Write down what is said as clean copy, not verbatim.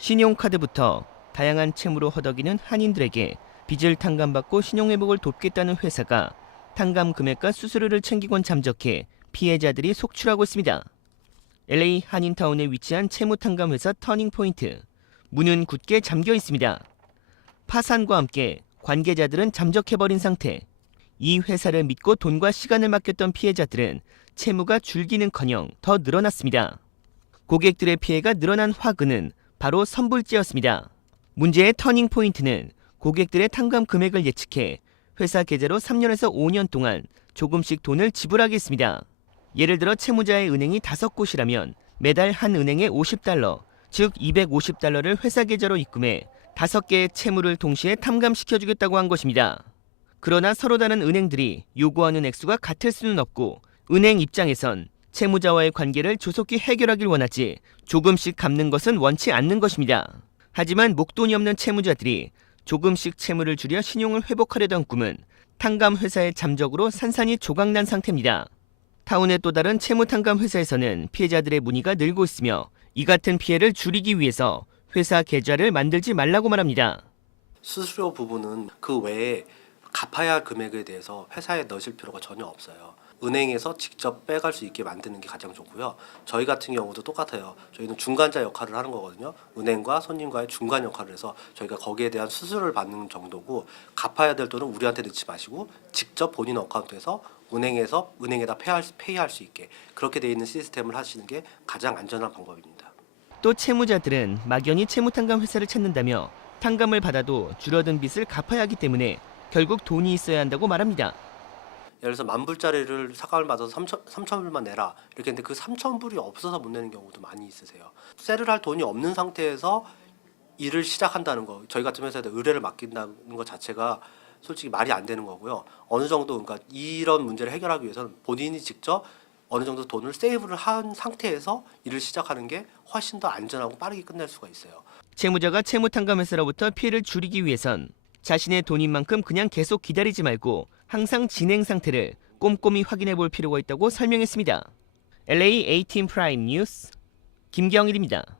신용카드부터 다양한 채무로 허덕이는 한인들에게 빚을 탕감받고 신용회복을 돕겠다는 회사가 탕감 금액과 수수료를 챙기곤 잠적해 피해자들이 속출하고 있습니다. LA 한인타운에 위치한 채무탕감 회사 터닝포인트. 문은 굳게 잠겨 있습니다. 파산과 함께 관계자들은 잠적해버린 상태. 이 회사를 믿고 돈과 시간을 맡겼던 피해자들은 채무가 줄기는커녕 더 늘어났습니다. 고객들의 피해가 늘어난 화근은 바로 선불제였습니다. 문제의 터닝포인트는 고객들의 탕감 금액을 예측해 회사 계좌로 3년에서 5년 동안 조금씩 돈을 지불하게 했습니다. 예를 들어 채무자의 은행이 5곳이라면 매달 한 은행에 $50, 즉 $250를 회사 계좌로 입금해 5개의 채무를 동시에 탕감시켜주겠다고 한 것입니다. 그러나 서로 다른 은행들이 요구하는 액수가 같을 수는 없고 은행 입장에선 채무자와의 관계를 조속히 해결하길 원하지 조금씩 갚는 것은 원치 않는 것입니다. 하지만 목돈이 없는 채무자들이 조금씩 채무를 줄여 신용을 회복하려던 꿈은 탕감 회사의 잠적으로 산산이 조각난 상태입니다. 타운의 또 다른 채무 탕감 회사에서는 피해자들의 문의가 늘고 있으며 이 같은 피해를 줄이기 위해서 회사 계좌를 만들지 말라고 말합니다. 수수료 부분은 그 외에 갚아야 할 금액에 대해서 회사에 넣으실 필요가 전혀 없어요. 은행에서 직접 빼갈 수 있게 만드는 게 가장 좋고요. 저희 같은 경우도 똑같아요. 저희는 중간자 역할을 하는 거거든요. 은행과 손님과의 중간 역할을 해서 저희가 거기에 대한 수수료를 받는 정도고 갚아야 될 돈은 우리한테 넣지 마시고 직접 본인 어카운트에서 은행에서 은행에다 페이할 수 있게 그렇게 돼 있는 시스템을 하시는 게 가장 안전한 방법입니다. 또 채무자들은 막연히 채무탕감 회사를 찾는다며 탕감을 받아도 줄어든 빚을 갚아야 하기 때문에 결국 돈이 있어야 한다고 말합니다. 예를 들어서 10,000불짜리를 삭감을 받아서 3,000불만 내라 이렇게 했는데 그 3,000불이 없어서 못 내는 경우도 많이 있으세요. 세를 할 돈이 없는 상태에서 일을 시작한다는 거, 저희 같은 회사에다 의뢰를 맡긴다는 것 자체가 솔직히 말이 안 되는 거고요. 어느 정도 그러니까 이런 문제를 해결하기 위해서는 본인이 직접 어느 정도 돈을 세이브를 한 상태에서 일을 시작하는 게 훨씬 더 안전하고 빠르게 끝낼 수가 있어요. 채무자가 채무탕감회사로부터 피해를 줄이기 위해선 자신의 돈인 만큼 그냥 계속 기다리지 말고 항상 진행 상태를 꼼꼼히 확인해 볼 필요가 있다고 설명했습니다. LA A-Team 프라임 뉴스 김경일입니다.